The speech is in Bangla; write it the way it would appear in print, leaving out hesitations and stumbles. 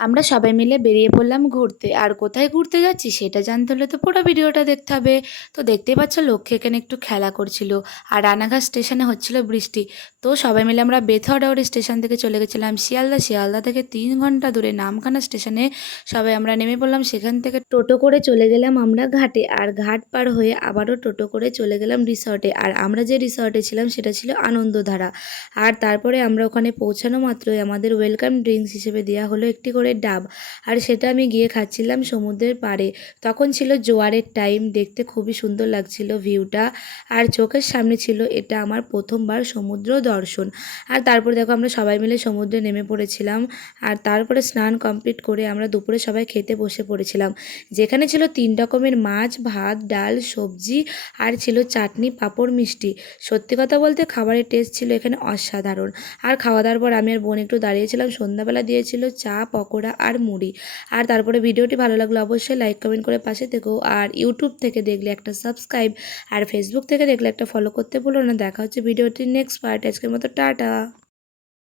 আমরা সবাই মিলে বেরিয়ে পড়লাম ঘুরতে। আর কোথায় ঘুরতে যাচ্ছি সেটা জানতে হলে তো পুরো ভিডিওটা দেখতে হবে। তো দেখতেই পাচ্ছ লক্ষ্মী এখানে একটু খেলা করছিল। আর রানাঘাট স্টেশনে হচ্ছিল বৃষ্টি। তো সবাই মিলে আমরা বেথুয়াডাওরি স্টেশন থেকে চলে গেছিলাম শিয়ালদা। শিয়ালদা থেকে 3 ঘন্টা দূরে নামখানা স্টেশনে সবাই আমরা নেমে পড়লাম। সেখান থেকে টোটো করে চলে গেলাম আমরা ঘাটে। আর ঘাট পার হয়ে আবারও টোটো করে চলে গেলাম রিসর্টে। আর আমরা যে রিসর্টে ছিলাম সেটা ছিল আনন্দধারা। আর তারপরে আমরা ওখানে পৌঁছানো মাত্রই আমাদের ওয়েলকাম ড্রিঙ্কস হিসেবে দেওয়া হলো একটি করে ডাব। আর সেটা আমি গিয়ে খাচ্ছিলাম সমুদ্রের পাড়ে। তখন ছিল জোয়ারের টাইম, দেখতে খুবই সুন্দর লাগছিল ভিউটা। আর চোখের সামনে ছিল এটা আমার প্রথমবার সমুদ্র দর্শন। আর তারপরে দেখো আমরা সবাই মিলে সমুদ্রে নেমে পড়েছিলাম। আর তারপরে স্নান কমপ্লিট করে আমরা দুপুরে সবাই খেতে বসে পড়েছিলাম, যেখানে ছিল 3 রকমের মাছ, ভাত, ডাল, সবজি আর ছিল চাটনি, পাঁপড়, মিষ্টি। সত্যি কথা বলতে খাবারের টেস্ট ছিল এখানে অসাধারণ। আর খাওয়া দাওয়ার পর আমি আর বোন একটু দাঁড়িয়েছিলাম। সন্ধ্যাবেলা দিয়েছিল চা, পকোড়া আর মুড়ি। আর তারপরে ভিডিওটি ভালো লাগলো অবশ্যই লাইক কমেন্ট করে পাশে থেকো। আর ইউটিউব থেকে দেখলে একটা সাবস্ক্রাইব, আর ফেসবুক থেকে দেখলে একটা ফলো করতে ভুলো না। দেখা হচ্ছে ভিডিওটির নেক্সট পার্ট। আজকের মতো টাটা।